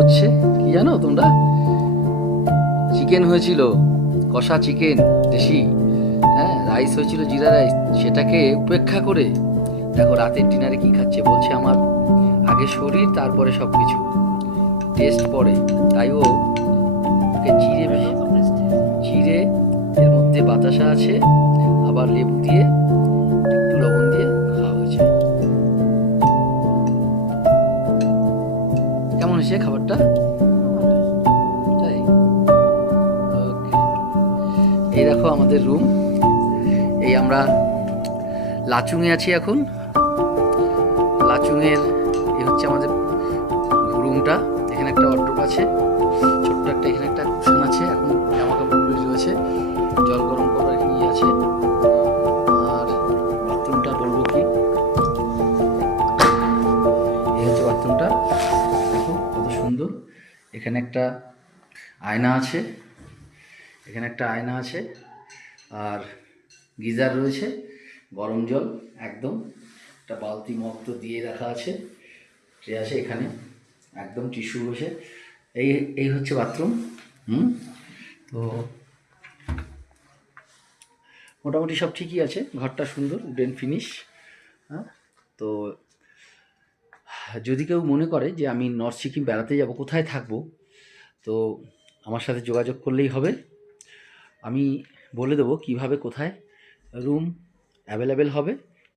হচ্ছে কি জানো তোমরা? চিকেন হয়েছিল, কষা চিকেন দেশি। হ্যাঁ, রাইস হয়েছিল, জিরা রাইস। সেটাকে উপেক্ষা করে দেখো রাতের ডিনারে কি খাচ্ছে। বলছে আমার আগে শরীর, তারপরে সব কিছু, টেস্ট পরে। তাই ও ওকে চিড়ে এর মধ্যে বাতাসা আছে, আবার লেবু দিয়ে একটু লবণ দিয়ে খাওয়া হয়েছে। কেমন হয়েছে খাবারটা? তাই? ওকে। এই দেখো আমাদের রুম। এই আমরা লাচুংয়ে আছি এখন। লাচুংয়ের এই হচ্ছে আমাদের রুমটা। এখানে একটা ওয়ার্ডরোব আছে, ছোট্ট একটা, এখানে একটা কুশন আছে, এখন জামা কাপড়গুলো রয়েছে, জল গরম করার এখানে আছে। আর বাথরুমটা বলবো কি, এই হচ্ছে বাথরুমটা, দেখো কত সুন্দর। এখানে একটা আয়না আছে, এখানে একটা আয়না আছে, আর গিজার রয়েছে, গরম জল একদম, একটা বালতি মগ তো দিয়ে রাখা আছে, ট্রে আছে এখানে, একদম টিস্যু বসে। এই এই হচ্ছে বাথরুম। তো মোটামুটি সব ঠিকই আছে, ঘরটা সুন্দর, উডেন ফিনিশ। হ্যাঁ, তো যদি কেউ মনে করে যে আমি নর্থ সিকিম বেড়াতে যাব, কোথায় থাকবো, তো আমার সাথে যোগাযোগ করলেই হবে। আমি বলে দেবো কিভাবে কোথায় রুম অ্যাভেলেবেল হবে।